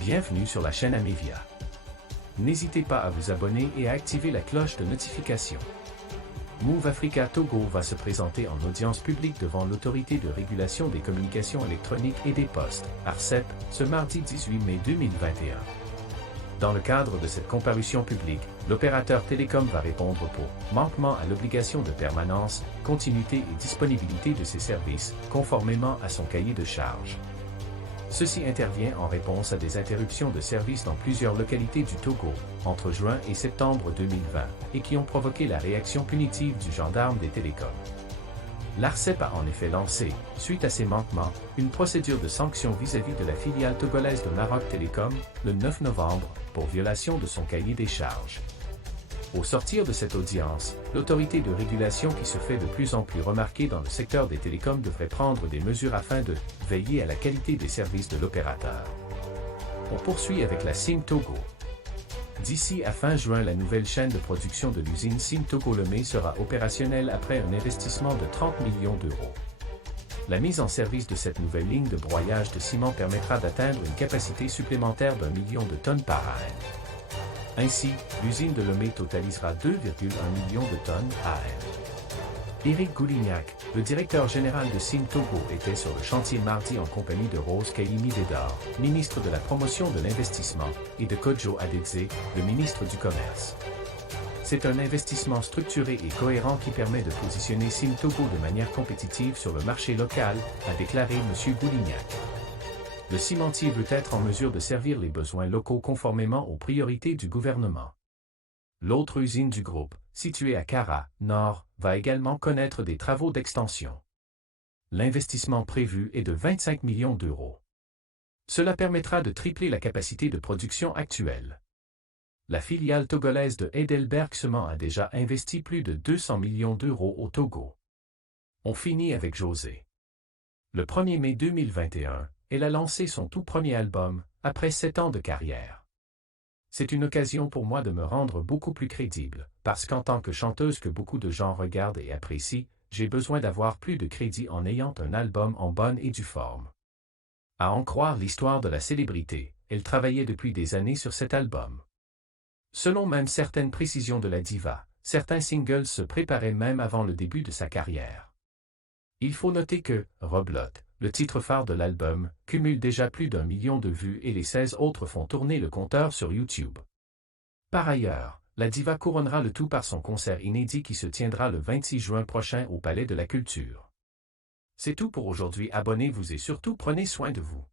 Bienvenue sur la chaîne Amévia. N'hésitez pas à vous abonner et à activer la cloche de notification. Move Africa Togo va se présenter en audience publique devant l'Autorité de régulation des communications électroniques et des postes, ARCEP, ce mardi 18 mai 2021. Dans le cadre de cette comparution publique, l'opérateur télécom va répondre pour manquement à l'obligation de permanence, continuité et disponibilité de ses services, conformément à son cahier de charges. Ceci intervient en réponse à des interruptions de services dans plusieurs localités du Togo, entre juin et septembre 2020, et qui ont provoqué la réaction punitive du gendarme des télécoms. L'ARCEP a en effet lancé, suite à ces manquements, une procédure de sanction vis-à-vis de la filiale togolaise de Maroc Télécom, le 9 novembre, pour violation de son cahier des charges. Au sortir de cette audience, l'autorité de régulation qui se fait de plus en plus remarquer dans le secteur des télécoms devrait prendre des mesures afin de veiller à la qualité des services de l'opérateur. On poursuit avec la SIM Togo. D'ici à fin juin, la nouvelle chaîne de production de l'usine SIM Togo Lomé sera opérationnelle après un investissement de 30 millions d'euros. La mise en service de cette nouvelle ligne de broyage de ciment permettra d'atteindre une capacité supplémentaire d'1 million de tonnes par an. Ainsi, l'usine de Lomé totalisera 2,1 millions de tonnes AN. Éric Goulignac, le directeur général de SIM Togo, était sur le chantier mardi en compagnie de Rose Kailimi-Dédor, ministre de la Promotion de l'Investissement, et de Kodjo Adedze, le ministre du Commerce. C'est un investissement structuré et cohérent qui permet de positionner SIM Togo de manière compétitive sur le marché local, a déclaré M. Goulignac. Le cimentier veut être en mesure de servir les besoins locaux conformément aux priorités du gouvernement. L'autre usine du groupe, située à Kara, Nord, va également connaître des travaux d'extension. L'investissement prévu est de 25 millions d'euros. Cela permettra de tripler la capacité de production actuelle. La filiale togolaise de Heidelberg Cement a déjà investi plus de 200 millions d'euros au Togo. On finit avec José. Le 1er mai 2021, elle a lancé son tout premier album, après 7 ans de carrière. C'est une occasion pour moi de me rendre beaucoup plus crédible, parce qu'en tant que chanteuse que beaucoup de gens regardent et apprécient, j'ai besoin d'avoir plus de crédit en ayant un album en bonne et due forme. À en croire l'histoire de la célébrité, elle travaillait depuis des années sur cet album. Selon même certaines précisions de la diva, certains singles se préparaient même avant le début de sa carrière. Il faut noter que Roblot, le titre phare de l'album, cumule déjà plus d'1 million de vues et les 16 autres font tourner le compteur sur YouTube. Par ailleurs, la diva couronnera le tout par son concert inédit qui se tiendra le 26 juin prochain au Palais de la Culture. C'est tout pour aujourd'hui, abonnez-vous et surtout prenez soin de vous.